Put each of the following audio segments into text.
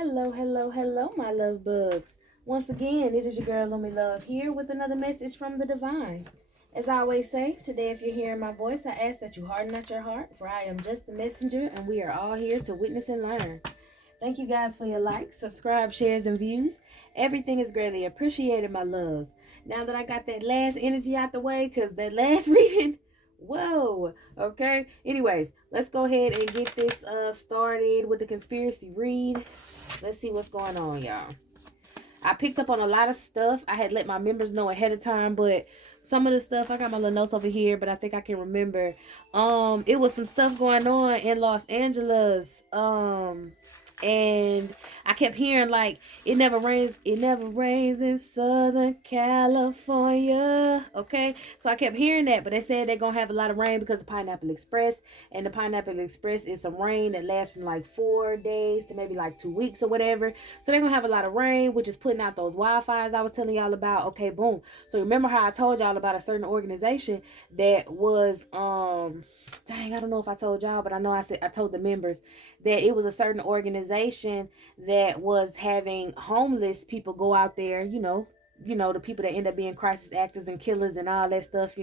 Hello, hello, hello, my love bugs. Once again, it is your girl, Lumi Love, here with another message from the divine. As I always say, today, if you're hearing my voice, I ask that you harden not your heart, for I am just the messenger, and we are all here to witness and learn. Thank you guys for your likes, subscribe, shares, and views. Everything is greatly appreciated, my loves. Now that I got that last energy out the way, because that last reading, whoa, okay. Anyways, let's go ahead and get this started with the conspiracy read. Let's see what's going on, y'all. I picked up on a lot of stuff. I had let my members know ahead of time, but some of the stuff, I got my little notes over here, but I think I can remember. It was some stuff going on in Los Angeles. And I kept hearing like it never rains in Southern California. Okay. So I kept hearing that, but they said they're gonna have a lot of rain because of the Pineapple Express. And the Pineapple Express is some rain that lasts from like 4 days to maybe like 2 weeks or whatever. So they're gonna have a lot of rain, which is putting out those wildfires I was telling y'all about. Okay, boom. So remember how I told y'all about a certain organization that was dang, I don't know if I told y'all, but I know I told the members that it was a certain organization that was having homeless people go out there, the people that end up being crisis actors and killers and all that stuff,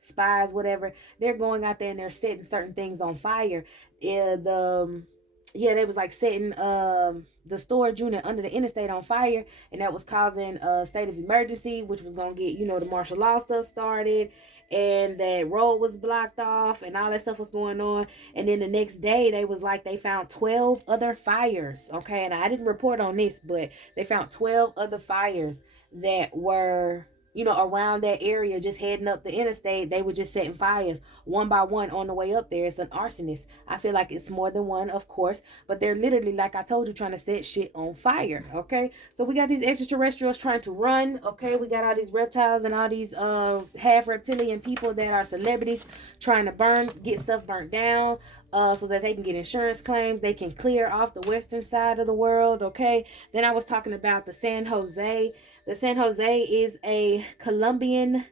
spies, whatever. They're going out there and they're setting certain things on fire. They was like setting the storage unit under the interstate on fire, and that was causing a state of emergency, which was gonna get the martial law stuff started, and that road was blocked off and all that stuff was going on. And then the next day they found 12 other fires. Okay, and I didn't report on this, but they found 12 other fires that were around that area, just heading up the interstate. They were just setting fires one by one on the way up there. It's an arsonist. I feel like it's more than one, of course, but they're literally, like I told you, trying to set shit on fire. Okay, so we got these extraterrestrials trying to run. Okay, we got all these reptiles and all these half reptilian people that are celebrities trying to get stuff burnt down, so that they can get insurance claims. They can clear off the western side of the world. Okay, then I was talking about the San Jose. The San Jose is a Colombian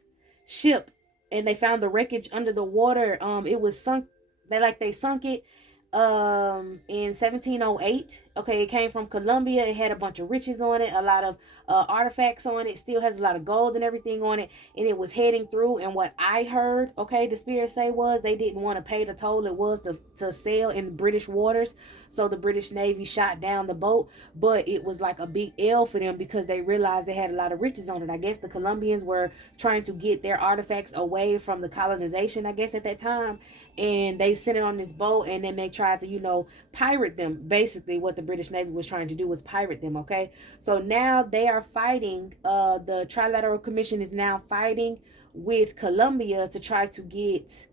ship, and they found the wreckage under the water. It was sunk. They sunk it in 1708. Okay, it came from Colombia. It had a bunch of riches on it, a lot of artifacts on it. Still has a lot of gold and everything on it, and it was heading through. And what I heard, okay, the spirit say was they didn't want to pay the toll it was to sail in British waters, so the British Navy shot down the boat. But it was like a big L for them because they realized they had a lot of riches on it. I guess the Colombians were trying to get their artifacts away from the colonization, I guess, at that time, and they sent it on this boat, and then they tried to pirate them. Basically what the British Navy was trying to do was pirate them. Okay, so now they are fighting, the Trilateral Commission is now fighting with Colombia to try to get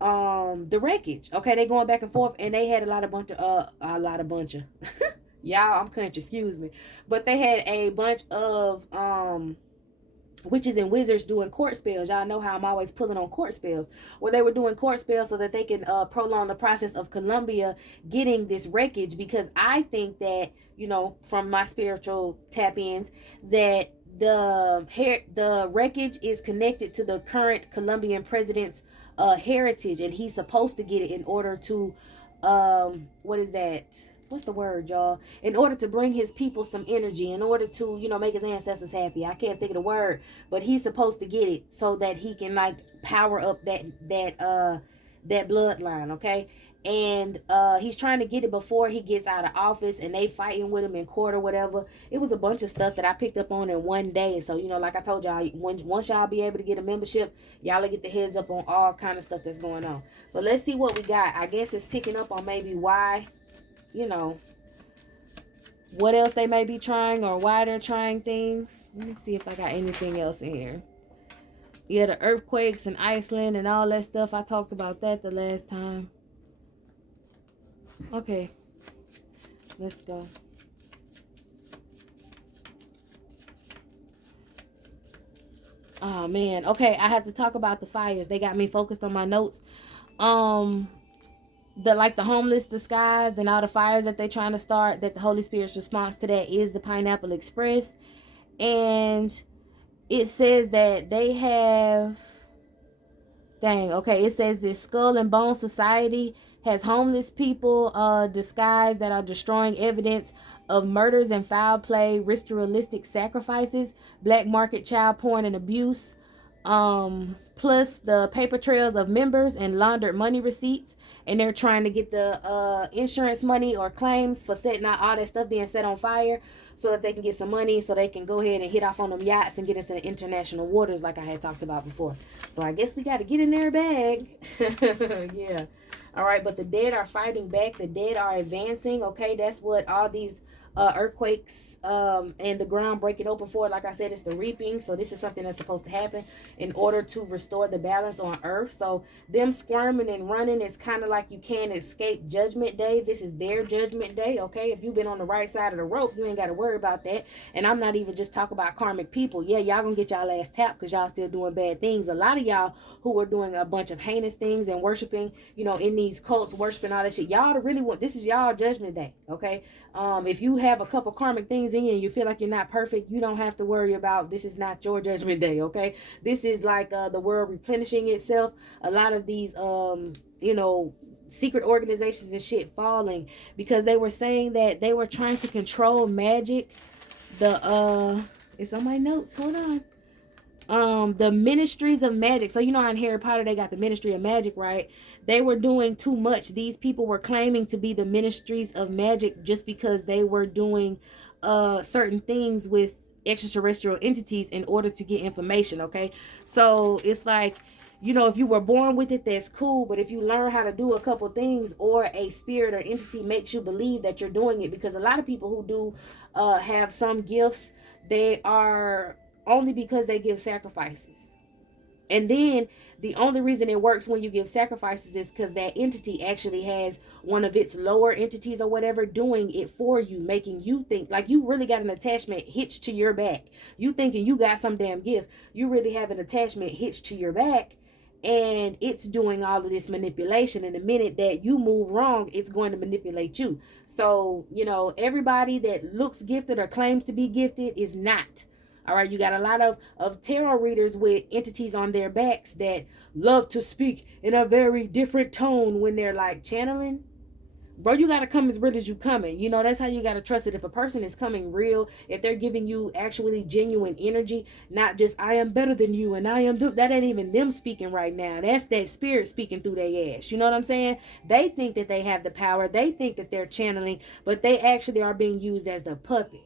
the wreckage. Okay, they going back and forth, and they had a lot of y'all, I'm country, excuse me, but they had a bunch of witches and wizards doing court spells. Y'all know how I'm always pulling on court spells. Well, they were doing court spells so that they can prolong the process of Colombia getting this wreckage, because I think that, from my spiritual tap-ins, that the wreckage is connected to the current Colombian president's heritage, and he's supposed to get it in order to what is that? What's the word, y'all? In order to bring his people some energy, in order to, make his ancestors happy. I can't think of the word, but he's supposed to get it so that he can power up that bloodline, okay? And he's trying to get it before he gets out of office, and they fighting with him in court or whatever. It was a bunch of stuff that I picked up on in one day. So, like I told y'all, once y'all be able to get a membership, y'all will get the heads up on all kind of stuff that's going on. But let's see what we got. I guess it's picking up on maybe why, what else they may be trying, or why they're trying things. Let me see if I got anything else in here. Yeah, the earthquakes in Iceland and all that stuff. I talked about that the last time. Okay, let's go. Oh man, okay, I have to talk about the fires. They got me focused on my notes. The homeless disguised and all the fires that they're trying to start, that the Holy Spirit's response to that is the Pineapple Express. And it says that they have Dang, okay. It says this Skull and Bone Society has homeless people disguised that are destroying evidence of murders and foul play, ritualistic sacrifices, black market child porn and abuse, plus the paper trails of members and laundered money receipts. And they're trying to get the insurance money or claims for setting out all that stuff being set on fire so that they can get some money so they can go ahead and hit off on them yachts and get into the international waters like I had talked about before. So I guess we got to get in their bag. Yeah. All right, but the dead are fighting back. The dead are advancing. Okay, that's what all these earthquakes and the ground breaking open for. Like I said, it's the reaping. So this is something that's supposed to happen in order to restore the balance on earth. So them squirming and running is kind of like you can't escape judgment day. This is their judgment day. Okay, if you've been on the right side of the rope, you ain't got to worry about that. And I'm not even just talking about karmic people. Yeah, y'all gonna get y'all ass tapped because y'all still doing bad things. A lot of y'all who are doing a bunch of heinous things and worshiping, you know, in these cults, worshiping all that shit, y'all really want, this is y'all judgment day. Okay, if you have a couple karmic things in you and you feel like you're not perfect, you don't have to worry about, this is not your judgment day. Okay, this is like the world replenishing itself. A lot of these you know, secret organizations and shit falling because they were saying that they were trying to control magic. The it's on my notes, hold on. The ministries of magic. So you know, in Harry Potter they got the ministry of magic, right? They were doing too much. These people were claiming to be the ministries of magic just because they were doing certain things with extraterrestrial entities in order to get information. Okay, so it's like, you know, if you were born with it, that's cool. But if you learn how to do a couple things, or a spirit or entity makes you believe that you're doing it, because a lot of people who do have some gifts, they are only because they give sacrifices. And then the only reason it works when you give sacrifices is because that entity actually has one of its lower entities or whatever doing it for you, making you think like you really got an attachment hitched to your back. You thinking you got some damn gift. You really have an attachment hitched to your back, and it's doing all of this manipulation. And the minute that you move wrong, it's going to manipulate you. So, you know, everybody that looks gifted or claims to be gifted is not. All right, you got a lot of tarot readers with entities on their backs that love to speak in a very different tone when they're like channeling. Bro, you got to come as real as you coming. You know, that's how you got to trust it. If a person is coming real, if they're giving you actually genuine energy, not just, I am better than you and I am, that ain't even them speaking right now. That's that spirit speaking through their ass. You know what I'm saying? They think that they have the power. They think that they're channeling, but they actually are being used as the puppet.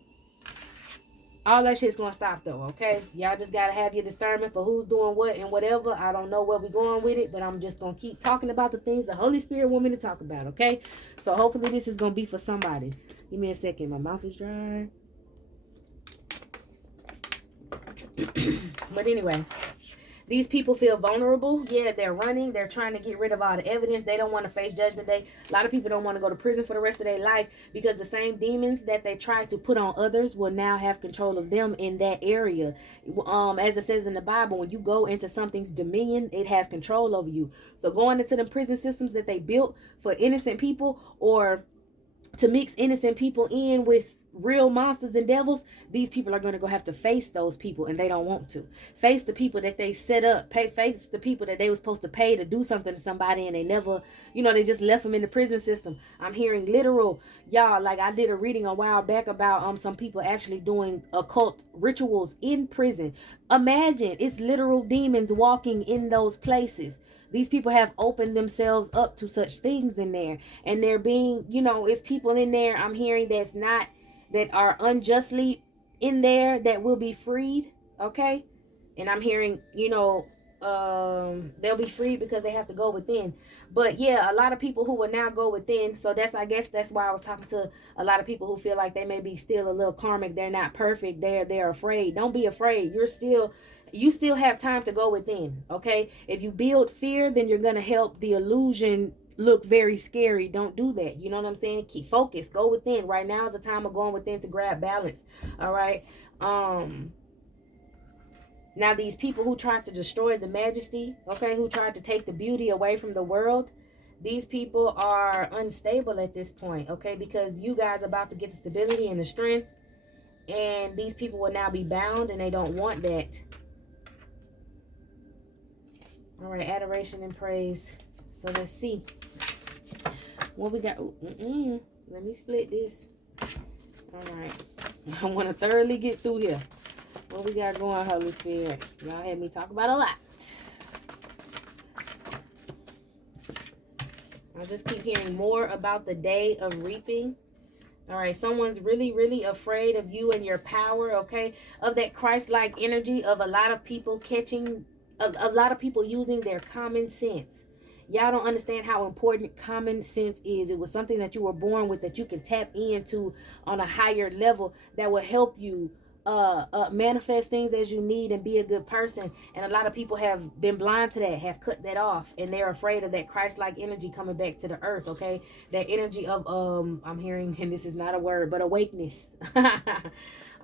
All that shit's gonna stop though, okay? Y'all just gotta have your discernment for who's doing what and whatever. I don't know where we're going with it, but I'm just gonna keep talking about the things the Holy Spirit want me to talk about, okay? So hopefully this is gonna be for somebody. Give me a second, my mouth is dry. But anyway, these people feel vulnerable. Yeah, they're running. They're trying to get rid of all the evidence. They don't want to face judgment day. A lot of people don't want to go to prison for the rest of their life because the same demons that they try to put on others will now have control of them in that area. As it says in the Bible, when you go into something's dominion, it has control over you. So going into the prison systems that they built for innocent people, or to mix innocent people in with real monsters and devils, these people are going to go have to face those people, and they don't want to face the people that they set up, face the people that they were supposed to pay to do something to somebody, and they never, you know, they just left them in the prison system. I'm hearing literal, y'all, like I did a reading a while back about some people actually doing occult rituals in prison. Imagine, it's literal demons walking in those places. These people have opened themselves up to such things in there, and they're being, you know, it's people in there I'm hearing that's not, that are unjustly in there, that will be freed, okay? And I'm hearing, you know, they'll be freed because they have to go within. But yeah, a lot of people who will now go within. So that's, I guess that's why I was talking to a lot of people who feel like they may be still a little karmic. They're not perfect. They're afraid. Don't be afraid. You still have time to go within, okay? If you build fear, then you're going to help the illusion look very scary. Don't do that. You know what I'm saying? Keep focused. Go within. Right now is the time of going within to grab balance. All right. Now these people who tried to destroy the majesty, okay, who tried to take the beauty away from the world, these people are unstable at this point, okay, because you guys are about to get the stability and the strength, and these people will now be bound, and they don't want that. All right, adoration and praise. So let's see what we got. Let me split this. All right. I want to thoroughly get through here. What we got going, Holy Spirit? Y'all had me talk about a lot. I just keep hearing more about the day of reaping. All right, someone's really, really afraid of you and your power, okay? Of that Christ-like energy of a lot of people catching, a lot of people using their common sense. Y'all don't understand how important common sense is. It was something that you were born with that you can tap into on a higher level that will help you manifest things as you need and be a good person. And a lot of people have been blind to that, have cut that off, and they're afraid of that Christ-like energy coming back to the earth, okay? That energy of I'm hearing, and this is not a word, but awakeness.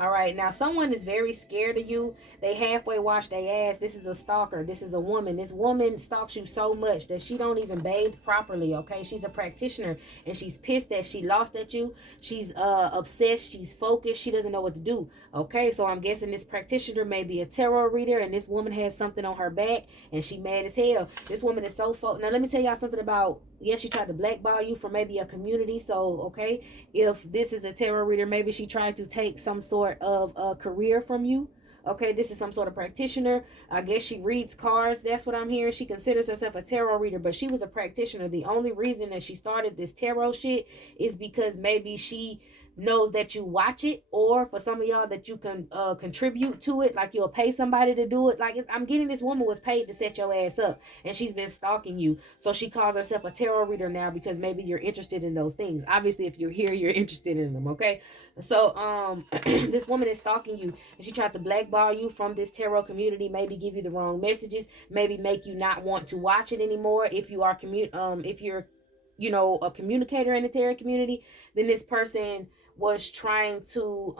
All right, now someone is very scared of you. They halfway wash their ass. This is a stalker. This is a woman. This woman stalks you so much that she don't even bathe properly, okay? She's a practitioner, and she's pissed that she lost at you. She's obsessed. She's focused. She doesn't know what to do, okay? So I'm guessing this practitioner may be a tarot reader, and this woman has something on her back, and she mad as hell. This woman is so focused. Now, let me tell y'all something about, yes, she tried to blackball you from maybe a community. So, okay, if this is a tarot reader, maybe she tried to take some sort of a career from you. Okay, this is some sort of practitioner. I guess she reads cards. That's what I'm hearing. She considers herself a tarot reader, but she was a practitioner. The only reason that she started this tarot shit is because maybe she knows that you watch it, or for some of y'all that you can contribute to it, like you'll pay somebody to do it. Like, I'm getting this woman was paid to set your ass up, and she's been stalking you. So she calls herself a tarot reader now because maybe you're interested in those things. Obviously, if you're here, you're interested in them, okay? So this woman is stalking you, and she tried to blackball you from this tarot community, maybe give you the wrong messages, maybe make you not want to watch it anymore. If you are if you're, you know, a communicator in the tarot community, then this person was trying to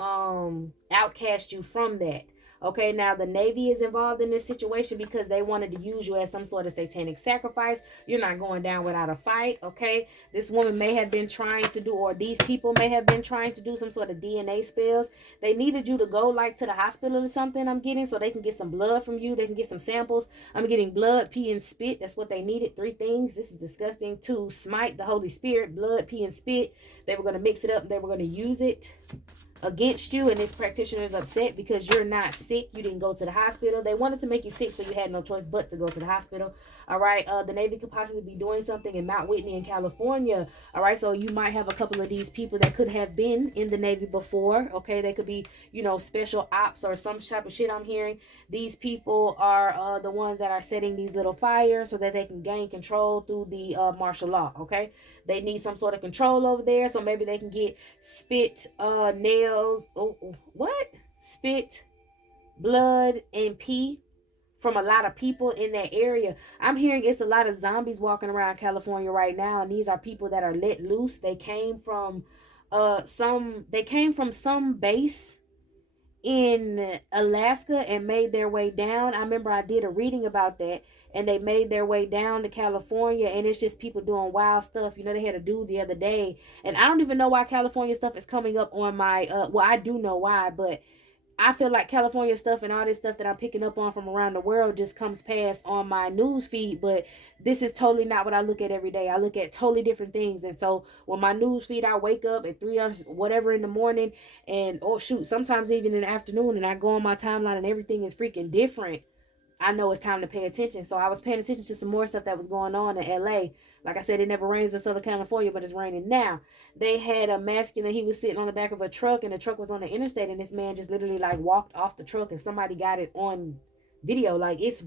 outcast you from that. Okay, now the Navy is involved in this situation because they wanted to use you as some sort of satanic sacrifice. You're not going down without a fight, okay? This woman may have been trying to do, or these people may have been trying to do some sort of DNA spells. They needed you to go like to the hospital or something, I'm getting, so they can get some blood from you. They can get some samples. I'm getting blood, pee, and spit. That's what they needed. 3 things. This is disgusting. To smite the Holy Spirit, blood, pee, and spit. They were going to mix it up, and they were going to use it against you, and this practitioner is upset because you're not sick. You didn't go to the hospital. They wanted to make you sick, so you had no choice but to go to the hospital. All right, the Navy could possibly be doing something in Mount Whitney in California. All right, so you might have a couple of these people that could have been in the Navy before. Okay, they could be, you know, special ops or some type of shit. I'm hearing these people are the ones that are setting these little fires so that they can gain control through the martial law. Okay, they need some sort of control over there, so maybe they can get spit, nails, spit, blood, and pee from a lot of people in that area. I'm hearing it's a lot of zombies walking around California right now, and these are people that are let loose. They came from some base in Alaska and made their way down. I remember I did a reading about that, and they made their way down to California, and it's just people doing wild stuff. You know, they had a dude the other day, and I don't even know why California stuff is coming up on my well, I do know why, but I feel like California stuff and all this stuff that I'm picking up on from around the world just comes past on my news feed. But this is totally not what I look at every day. I look at totally different things. And so when my news feed, I wake up at 3 or whatever in the morning, and oh shoot, sometimes even in the afternoon, and I go on my timeline and everything is freaking different. I know it's time to pay attention. So I was paying attention to some more stuff that was going on in LA. Like I said, it never rains in Southern California, but it's raining now. They had a masculine, he was sitting on the back of a truck, and the truck was on the interstate, and this man just literally like walked off the truck, and somebody got it on video. Like, it's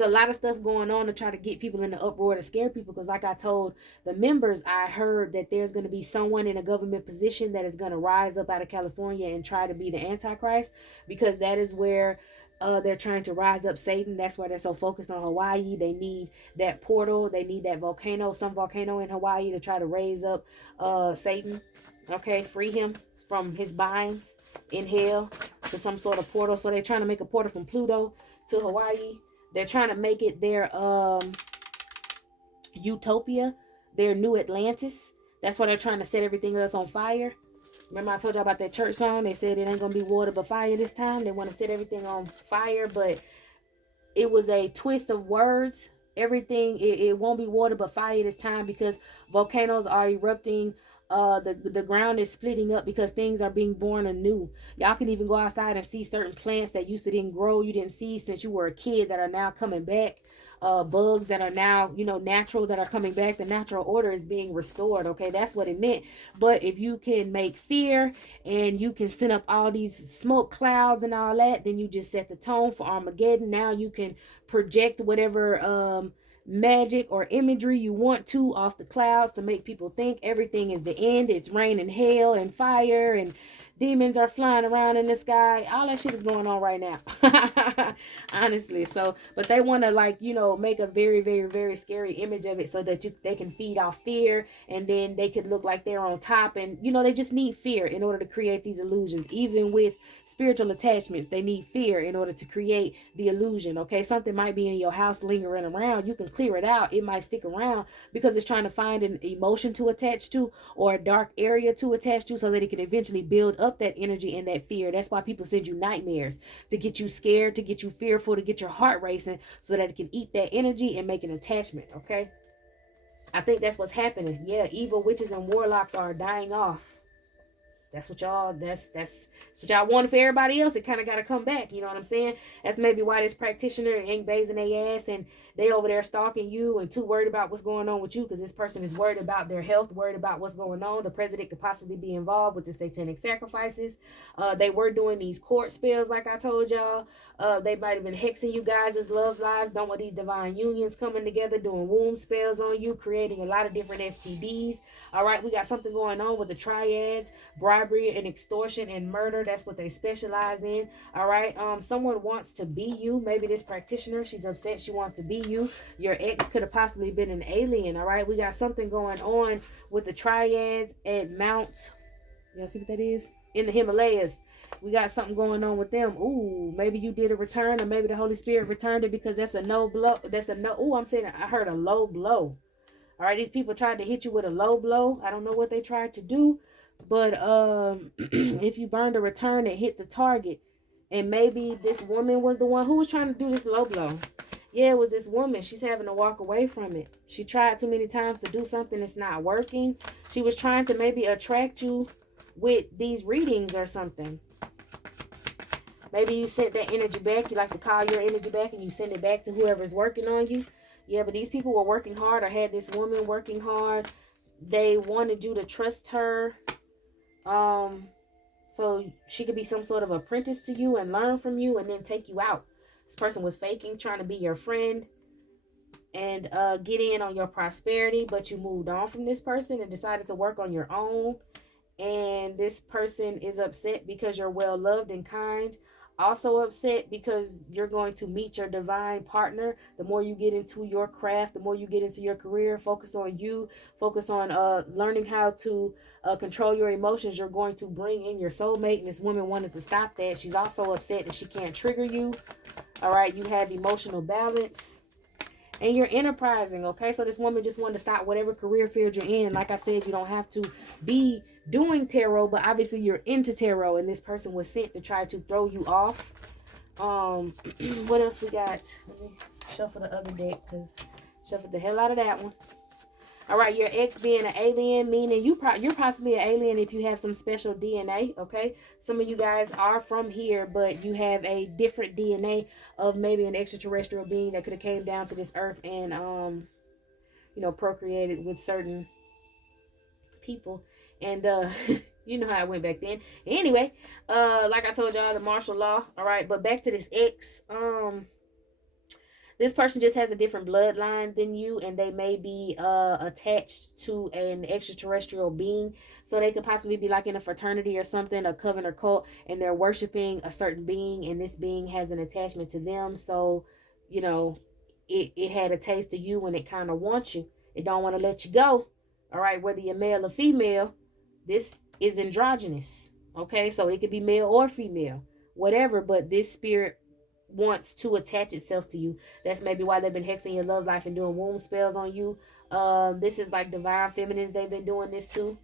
a lot of stuff going on to try to get people in the uproar, to scare people. Because like I told the members, I heard that there's going to be someone in a government position that is going to rise up out of California and try to be the Antichrist, because that is where they're trying to rise up Satan. That's why they're so focused on Hawaii. They need that portal. They need that volcano, some volcano in Hawaii, to try to raise up Satan. Okay, free him from his binds in hell to some sort of portal. So they're trying to make a portal from Pluto to Hawaii. They're trying to make it their Utopia, their new Atlantis. That's why they're trying to set everything else on fire. Remember I told you about that church song? They said it ain't going to be water but fire this time. They want to set everything on fire, but it was a twist of words Everything, it won't be water but fire this time, because volcanoes are erupting. The ground is splitting up because things are being born anew. Y'all can even go outside and see certain plants that used to didn't grow, you didn't see since you were a kid, that are now coming back. Bugs that are now, natural, that are coming back. The natural order is being restored. Okay, that's what it meant. But if you can make fear, and you can send up all these smoke clouds and all that, then you just set the tone for Armageddon. Now you can project whatever magic or imagery you want to off the clouds to make people think everything is the end. It's rain and hail and fire, and demons are flying around in the sky. All that shit is going on right now. Honestly. So, but they want to, like, make a very, very, very scary image of it, so that they can feed off fear, and then they could look like they're on top. And they just need fear in order to create these illusions. Even with spiritual attachments, they need fear in order to create the illusion. Okay, something might be in your house lingering around. You can clear it out. It might stick around because it's trying to find an emotion to attach to, or a dark area to attach to, so that it can eventually build up that energy and that fear. That's why people send you nightmares, to get you scared, to get you fearful, to get your heart racing, so that it can eat that energy and make an attachment. Okay, I think that's what's happening. Yeah, evil witches and warlocks are dying off. That's what y'all, that's what y'all want for everybody else. It kind of got to come back. You know what I'm saying? That's maybe why this practitioner ain't basing their ass, and they over there stalking you and too worried about what's going on with you, because this person is worried about their health, worried about what's going on. The president could possibly be involved with the satanic sacrifices. They were doing these court spells, like I told y'all. They might have been hexing you guys' love lives, done with these divine unions coming together, doing womb spells on you, creating a lot of different STDs. All right, we got something going on with the triads, bribery and extortion and murder. That's what they specialize in. All right, someone wants to be you. Maybe this practitioner, she's upset, she wants to be you. Your ex could have possibly been an alien. All right, we got something going on with the triads at Mount, y'all see what that is, in the Himalayas. We got something going on with them. Ooh, maybe you did a return, or maybe the Holy Spirit returned it, because that's a no blow. That's a no. Ooh, I'm saying, I heard a low blow. All right, these people tried to hit you with a low blow. I don't know what they tried to do, but if you burned a return, it hit the target. And maybe this woman was the one who was trying to do this low blow. Yeah, it was this woman. She's having to walk away from it. She tried too many times to do something that's not working. She was trying to maybe attract you with these readings or something. Maybe you sent that energy back. You like to call your energy back, and you send it back to whoever's working on you. Yeah, but these people were working hard, or had this woman working hard. They wanted you to trust her. So she could be some sort of apprentice to you and learn from you and then take you out. This person was faking, trying to be your friend and get in on your prosperity, but you moved on from this person and decided to work on your own. And this person is upset because you're well loved and kind. Also upset because you're going to meet your divine partner. The more you get into your craft, the more you get into your career, focus on you, focus on learning how to control your emotions, you're going to bring in your soulmate. And this woman wanted to stop that. She's also upset that she can't trigger you. All right, you have emotional balance. And you're enterprising, okay? So this woman just wanted to stop whatever career field you're in. Like I said, you don't have to be doing tarot, but obviously you're into tarot, and this person was sent to try to throw you off. What else we got? Let me shuffle the other deck, because shuffled the hell out of that one. All right, your ex being an alien, meaning you're possibly an alien if you have some special DNA, okay? Some of you guys are from here, but you have a different DNA of maybe an extraterrestrial being that could have came down to this earth and, procreated with certain people. And, you know how it went back then. Anyway, like I told y'all, the martial law, all right? But back to this ex, this person just has a different bloodline than you, and they may be attached to an extraterrestrial being. So they could possibly be like in a fraternity or something, a coven or cult, and they're worshiping a certain being, and this being has an attachment to them. So, it had a taste of you, and it kind of wants you. It don't want to let you go. All right, whether you're male or female, this is androgynous. Okay, so it could be male or female, whatever, but this spirit wants to attach itself to you. That's maybe why they've been hexing your love life and doing womb spells on you. This is like divine feminines they've been doing this to.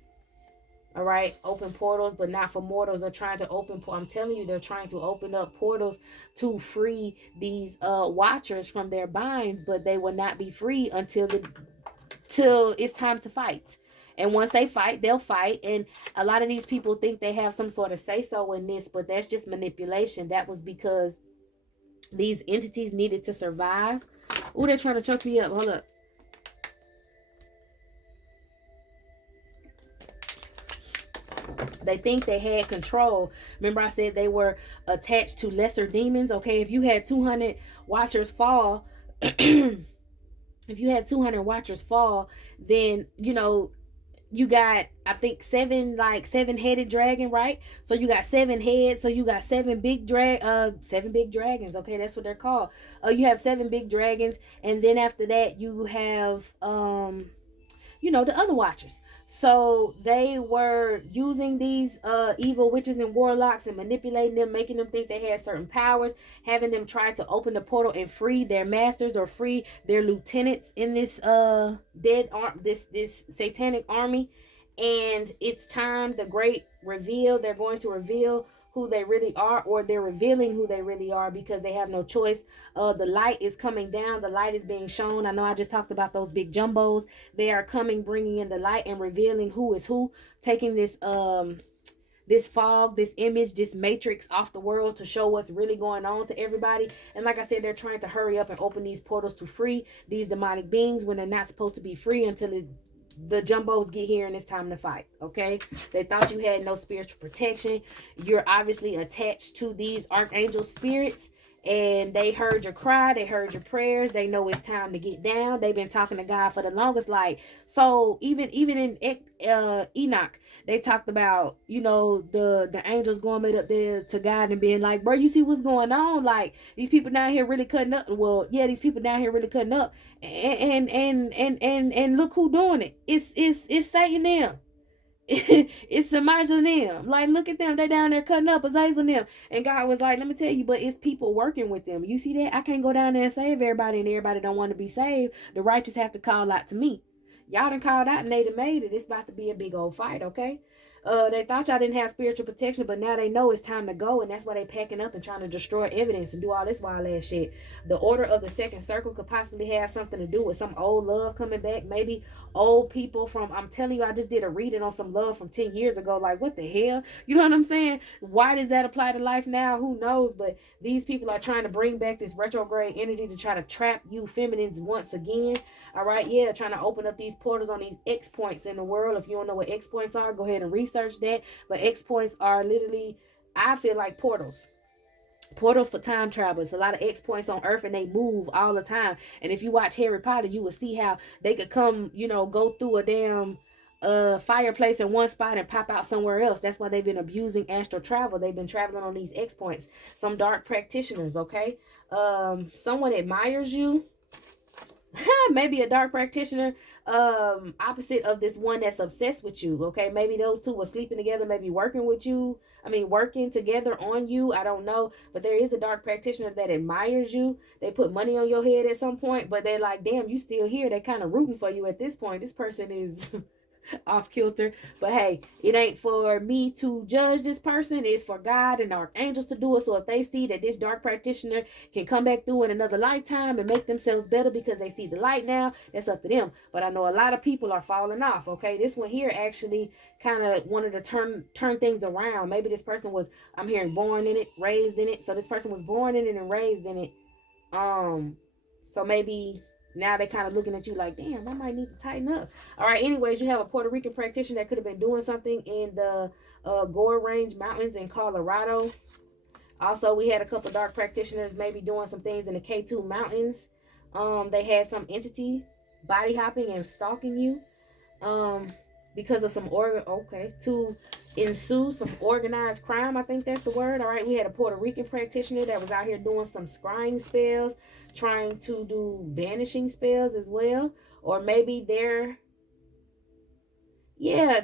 All right, open portals, but not for mortals. They're trying to I'm telling you, they're trying to open up portals to free these watchers from their binds, but they will not be free until till it's time to fight. And once they fight, they'll fight. And a lot of these people think they have some sort of say so in this, but that's just manipulation. That was because these entities needed to survive. Oh, they're trying to choke me up. Hold up. They think they had control. Remember I said they were attached to lesser demons? Okay, if you had 200 watchers fall, if you had 200 watchers fall, then, you know, you got, I think, seven headed dragon, right? So you got 7 heads, so you got seven big dragons. Okay, that's what they're called. You have 7 big dragons, and then after that you have the other watchers. So they were using these evil witches and warlocks and manipulating them, making them think they had certain powers, having them try to open the portal and free their masters or free their lieutenants in this this satanic army. And it's time, the great reveal. They're going to reveal who they really are, or they're revealing who they really are, because they have no choice. The light is coming down. The light is being shown. I know I just talked about those big jumbos. They are coming, bringing in the light and revealing who is who, taking this fog, this image, this matrix off the world to show what's really going on to everybody. And like I said, they're trying to hurry up and open these portals to free these demonic beings when they're not supposed to be free until the jumbos get here and it's time to fight. Okay, they thought you had no spiritual protection. You're obviously attached to these archangel spirits, and they heard your cry, they heard your prayers, they know it's time to get down. They've been talking to God for the longest. Like, so even in Enoch, they talked about, the angels going up there to God and being like, bro, you see what's going on? Like, these people down here really cutting up. Well, yeah, these people down here really cutting up, and look who doing it. It's Satan them. It's Samaj and them. Like, look at them. They down there cutting up Azazel and them. And God was like, let me tell you, but it's people working with them. You see that? I can't go down there and save everybody, and everybody don't want to be saved. The righteous have to call out to me. Y'all done called out and they done made it. It's about to be a big old fight, okay? They thought y'all didn't have spiritual protection, but now they know it's time to go, and that's why they packing up and trying to destroy evidence and do all this wild ass shit. The order of the second circle could possibly have something to do with some old love coming back. Maybe old people from, I'm telling you, I just did a reading on some love from 10 years ago. Like, what the hell? You know what I'm saying? Why does that apply to life now? Who knows? But these people are trying to bring back this retrograde energy to try to trap you feminines once again. All right, yeah, trying to open up these portals on these X points in the world. If you don't know what X points are, go ahead and research that. But X points are literally, I feel like portals for time travelers. A lot of X points on Earth, and they move all the time. And if you watch Harry Potter, you will see how they could come, go through a damn fireplace in one spot and pop out somewhere else. That's why they've been abusing astral travel. They've been traveling on these X points. Some dark practitioners, okay? Someone admires you. Maybe a dark practitioner, opposite of this one that's obsessed with you. Okay, maybe those two were sleeping together, maybe working with you. Working together on you. I don't know, but there is a dark practitioner that admires you. They put money on your head at some point, but they're like, damn, you still here. They kind of rooting for you at this point. This person is off kilter, but hey, it ain't for me to judge this person. It's for God and our angels to do it. So if they see that this dark practitioner can come back through in another lifetime and make themselves better because they see the light now, that's up to them. But I know a lot of people are falling off. Okay, this one here actually kind of wanted to turn things around. Maybe this person was, I'm hearing, born in it, raised in it. So this person was born in it and raised in it. So maybe now they're kind of looking at you like, damn, I might need to tighten up. All right, anyways, you have a Puerto Rican practitioner that could have been doing something in the Gore Range Mountains in Colorado. Also, we had a couple dark practitioners maybe doing some things in the K2 Mountains. They had some entity body hopping and stalking you. Because of some to ensue some organized crime. I think that's the word. All right, we had a Puerto Rican practitioner that was out here doing some scrying spells, trying to do banishing spells as well. Or maybe they're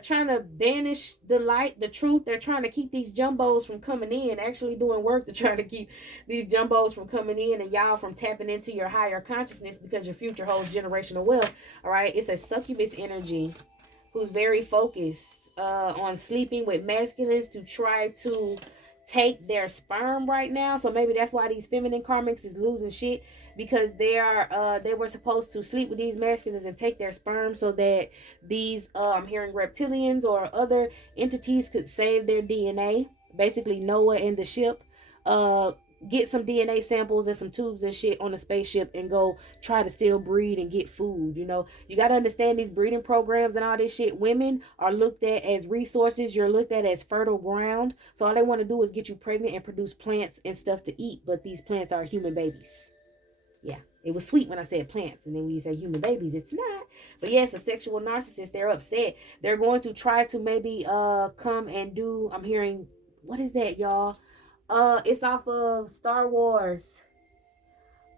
trying to banish the light, the truth. They're trying to keep these jumbos from coming in, actually doing work to try to keep these jumbos from coming in and y'all from tapping into your higher consciousness, because your future holds generational wealth. All right, it's a succubus energy who's very focused on sleeping with masculines to try to take their sperm right now. So maybe that's why these feminine karmics is losing shit, because they were supposed to sleep with these masculines and take their sperm so that these I'm hearing reptilians or other entities could save their DNA. Basically Noah and the ship get some DNA samples and some tubes and shit on a spaceship and go try to still breed and get food. You know, you got to understand these breeding programs and all this shit. Women are looked at as resources. You're looked at as fertile ground. So all they want to do is get you pregnant and produce plants and stuff to eat. But these plants are human babies. Yeah, it was sweet when I said plants, and then when you say human babies, it's not. But yes, a sexual narcissist, they're upset. They're going to try to maybe come and do, I'm hearing, what is that, y'all? It's off of Star Wars.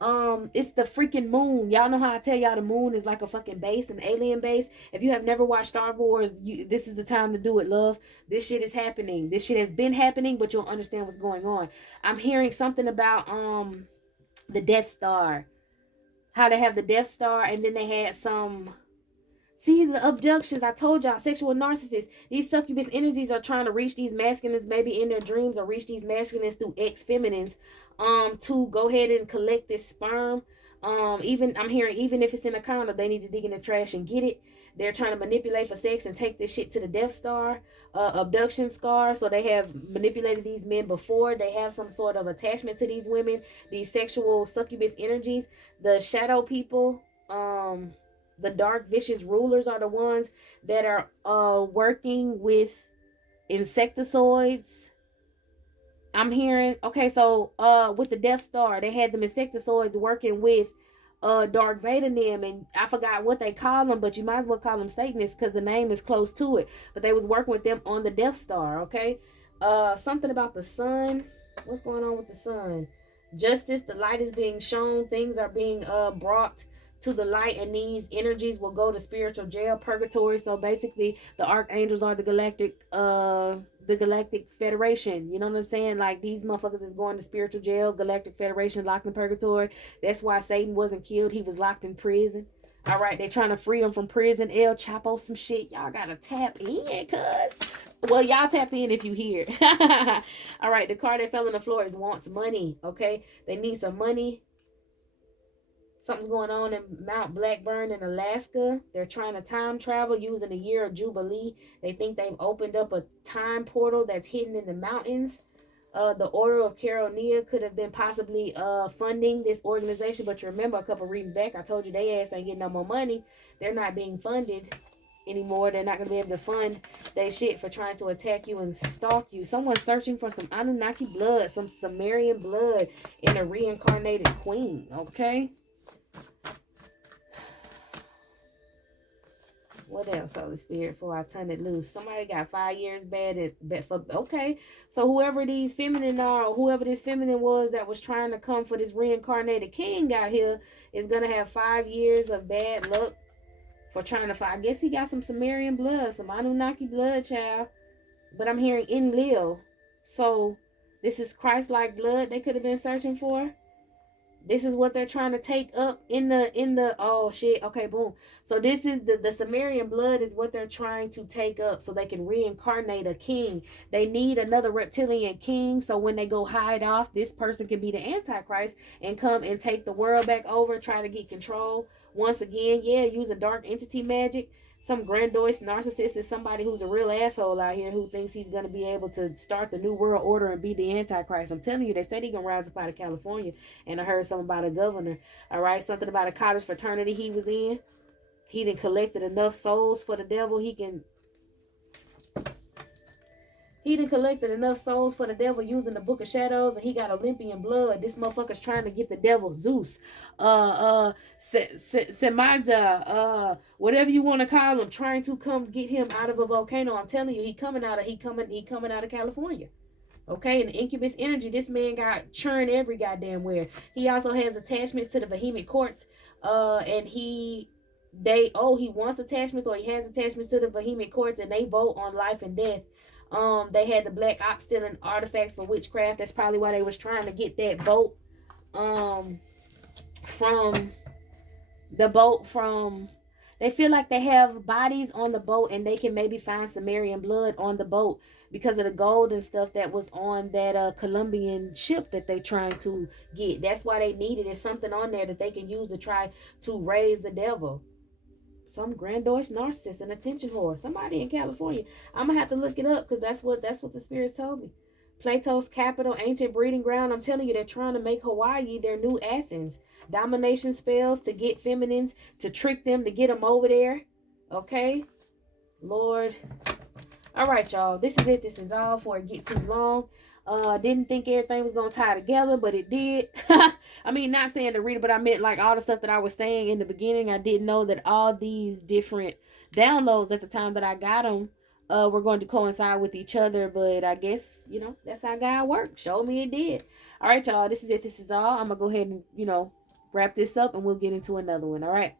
It's the freaking moon. Y'all know how I tell y'all the moon is like a fucking base, an alien base. If you have never watched Star Wars, this is the time to do it, love. This shit is happening. This shit has been happening, but you'll understand what's going on. I'm hearing something about the Death Star. How they have the Death Star, and then they had some. See, the abductions, I told y'all, sexual narcissists. These succubus energies are trying to reach these masculines, maybe in their dreams, or reach these masculines through ex-feminines, to go ahead and collect this sperm. Even I'm hearing, even if it's in a condom, they need to dig in the trash and get it. They're trying to manipulate for sex and take this shit to the Death Star, abduction scar. So they have manipulated these men before. They have some sort of attachment to these women, these sexual succubus energies. The shadow people, the dark vicious rulers are the ones that are working with insectoids. I'm hearing, okay, so with the Death Star, they had them insectoids working with Darth Vader and them, and I forgot what they call them, but you might as well call them Satanists because the name is close to it. But they was working with them on the Death Star, okay? Something about the sun. What's going on with the sun? Justice, the light is being shown. Things are being brought to the light, and these energies will go to spiritual jail, purgatory. So basically the archangels are the galactic federation. You know what I'm saying? Like, these motherfuckers is going to spiritual jail, galactic federation, locked in purgatory. That's why Satan wasn't killed. He was locked in prison. All right, they trying to free him from prison. El Chapo, some shit. Y'all gotta tap in, cuz. Well, y'all tap in if you hear. All right, the car that fell on the floor wants money, okay? They need some money. Something's going on in Mount Blackburn in Alaska. They're trying to time travel using the year of Jubilee. They think they've opened up a time portal that's hidden in the mountains. The Order of Caronia could have been possibly funding this organization. But you remember a couple readings back, I told you they ass ain't getting no more money. They're not being funded anymore. They're not going to be able to fund they shit for trying to attack you and stalk you. Someone's searching for some Anunnaki blood, some Sumerian blood in a reincarnated queen, okay? What else, Holy Spirit, before I turn it loose? Somebody got 5 years bad for, okay. So whoever these feminine are, or whoever this feminine was that was trying to come for this reincarnated king out here, is going to have 5 years of bad luck for trying to find. I guess he got some Sumerian blood, some Anunnaki blood, child. But I'm hearing Enlil. So this is Christ-like blood they could have been searching for. This is what they're trying to take up in the oh shit, okay, boom. So this is the Sumerian blood is what they're trying to take up so they can reincarnate a king. They need another reptilian king, so when they go hide off, this person can be the Antichrist and come and take the world back over, try to get control once again. Yeah, using dark entity magic. Some grandiose narcissist is somebody who's a real asshole out here who thinks he's going to be able to start the new world order and be the Antichrist. I'm telling you, they said he's going to rise up out of California. And I heard something about a governor. All right, something about a college fraternity he was in. He done collected enough souls for the devil. He done collected enough souls for the devil using the Book of Shadows, and he got Olympian blood. This motherfucker's trying to get the devil, Zeus, Semaja, whatever you want to call him, trying to come get him out of a volcano. I'm telling you, he coming out of California. Okay, and incubus energy, this man got churned every goddamn where. He also has attachments to the Vehemic courts, and he wants attachments, or he has attachments to the Vehemic courts, and they vote on life and death. They had the black ops stealing artifacts for witchcraft. That's probably why they was trying to get that boat from They feel like they have bodies on the boat, and they can maybe find Sumerian blood on the boat because of the gold and stuff that was on that Colombian ship that they trying to get. That's why they needed it. Something on there that they can use to try to raise the devil. Some grandiose narcissist, an attention whore, somebody in California. I'm gonna have to look it up because that's what the spirits told me. Plato's capital, ancient breeding ground. I'm telling you, they're trying to make Hawaii their new Athens. Domination spells to get feminines, to trick them, to get them over there. Okay, Lord. All right, y'all. This is it. This is all before it get too long. Didn't think everything was gonna tie together, but it did. I mean, not saying to read it, but I meant like all the stuff that I was saying in the beginning. I didn't know that all these different downloads at the time that I got them were going to coincide with each other. But I guess, that's how God works. Show me it did. All right, y'all. This is it. This is all. I'm gonna go ahead and wrap this up, and we'll get into another one. All right.